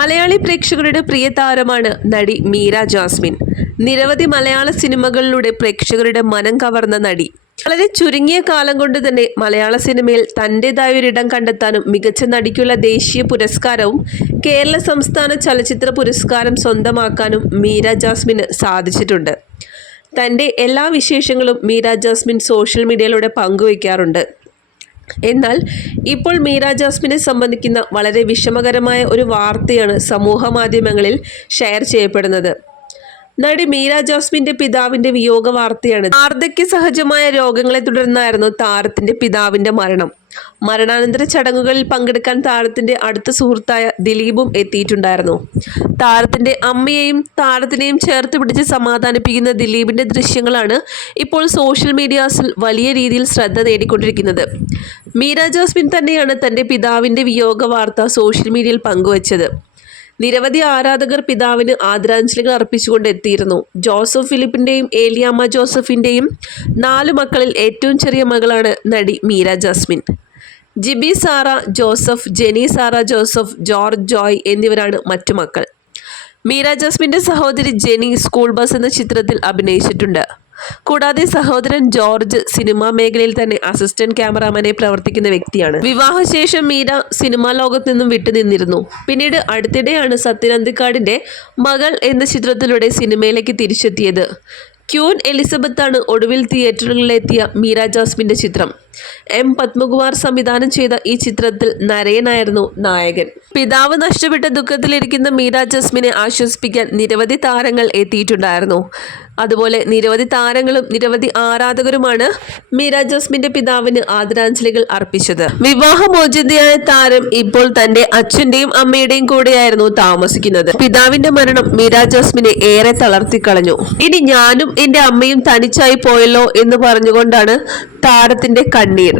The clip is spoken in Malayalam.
മലയാളി പ്രേക്ഷകരുടെ പ്രിയ താരമാണ് നടി മീര ജാസ്മിൻ. നിരവധി മലയാള സിനിമകളിലൂടെ പ്രേക്ഷകരുടെ മനം കവർന്ന നടി. വളരെ ചുരുങ്ങിയ കാലം കൊണ്ട് തന്നെ മലയാള സിനിമയിൽ തന്റെതായ ഒരിടം കണ്ടെത്താനും മികച്ച നടിക്കുള്ള ദേശീയ പുരസ്കാരവും കേരള സംസ്ഥാന ചലച്ചിത്ര പുരസ്കാരം സ്വന്തമാക്കാനും മീര ജാസ്മിന് സാധിച്ചിട്ടുണ്ട്. തന്റെ എല്ലാ വിശേഷങ്ങളും മീര ജാസ്മിൻ സോഷ്യൽ മീഡിയയിലൂടെ പങ്കുവയ്ക്കാറുണ്ട്. എന്നാൽ ഇപ്പോൾ മീര ജാസ്മിനെ സംബന്ധിക്കുന്ന വളരെ വിഷമകരമായ ഒരു വാർത്തയാണ് സമൂഹ മാധ്യമങ്ങളിൽ ഷെയർ ചെയ്യപ്പെടുന്നത്. നടി മീര ജോസ്മിന്റെ പിതാവിന്റെ വിയോഗ വാർത്തയാണ്. വാർദ്ധക്യ സഹജമായ രോഗങ്ങളെ തുടർന്നായിരുന്നു താരത്തിന്റെ പിതാവിന്റെ മരണം. മരണാനന്തര ചടങ്ങുകളിൽ പങ്കെടുക്കാൻ താരത്തിന്റെ അടുത്ത സുഹൃത്തായ ദിലീപും എത്തിയിട്ടുണ്ടായിരുന്നു. താരത്തിന്റെ അമ്മയെയും താരത്തിനെയും ചേർത്ത് പിടിച്ച് സമാധാനിപ്പിക്കുന്ന ദിലീപിന്റെ ദൃശ്യങ്ങളാണ് ഇപ്പോൾ സോഷ്യൽ മീഡിയാസിൽ വലിയ രീതിയിൽ ശ്രദ്ധ നേടിക്കൊണ്ടിരിക്കുന്നത്. മീര ജോസ്മിൻ തന്നെയാണ് തന്റെ പിതാവിന്റെ വിയോഗ വാർത്ത സോഷ്യൽ മീഡിയയിൽ പങ്കുവച്ചത്. നിരവധി ആരാധകർ പിതാവിന് ആദരാഞ്ജലികൾ അർപ്പിച്ചുകൊണ്ട് എത്തിയിരുന്നു. ജോസഫ് ഫിലിപ്പിന്റെയും ഏലിയാമ്മ ജോസഫിന്റെയും നാല് മക്കളിൽ ഏറ്റവും ചെറിയ മകളാണ് നടി Meera Jasmine. Jibi Sara Joseph Jeni Sara Joseph George Joy എന്നിവരാണ് മറ്റു മക്കൾ. മീര ജാസ്മിന്റെ സഹോദരി ജെനി സ്കൂൾ ബസ് എന്ന ചിത്രത്തിൽ അഭിനയിച്ചിട്ടുണ്ട്. കൂടാതെ സഹോദരൻ ജോർജ് സിനിമാ മേഖലയിൽ തന്നെ അസിസ്റ്റന്റ് ക്യാമറാമാനെ പ്രവർത്തിക്കുന്ന വ്യക്തിയാണ്. വിവാഹശേഷം മീര സിനിമാ ലോകത്ത് നിന്നും വിട്ടുനിന്നിരുന്നു പിന്നീട് അടുത്തിടെയാണ് സത്യനന്ദിക്കാടിന്റെ മകൾ എന്ന ചിത്രത്തിലൂടെ സിനിമയിലേക്ക് തിരിച്ചെത്തിയത്. ക്യൂൻ എലിസബത്താണ് ഒടുവിൽ തിയേറ്ററുകളിലെത്തിയ മീര ജാസ്മിന്റെ ചിത്രം. എം പത്മകുമാർ സംവിധാനം ചെയ്ത ഈ ചിത്രത്തിൽ നരയനായിരുന്നു നായകൻ. പിതാവ് നഷ്ടപ്പെട്ട ദുഃഖത്തിലിരിക്കുന്ന മീര ജാസ്മിനെ ആശ്വസിപ്പിക്കാൻ നിരവധി താരങ്ങൾ എത്തിയിട്ടുണ്ടായിരുന്നു. അതുപോലെ നിരവധി താരങ്ങളും നിരവധി ആരാധകരുമാണ് മീര ജോസ്മിന്റെ പിതാവിന് ആദരാഞ്ജലികൾ അർപ്പിച്ചത്. വിവാഹമോചിതയായ താരം ഇപ്പോൾ തന്റെ അച്ഛന്റെയും അമ്മയുടെയും കൂടെയായിരുന്നു താമസിക്കുന്നത്. പിതാവിന്റെ മരണം മീര ജോസ്മിനെ ഏറെ തളർത്തിക്കളഞ്ഞു. ഇനി ഞാനും എന്റെ അമ്മയും തനിച്ചായി പോയല്ലോ എന്ന് പറഞ്ഞുകൊണ്ടാണ് താരത്തിന്റെ കണ്ണീർ.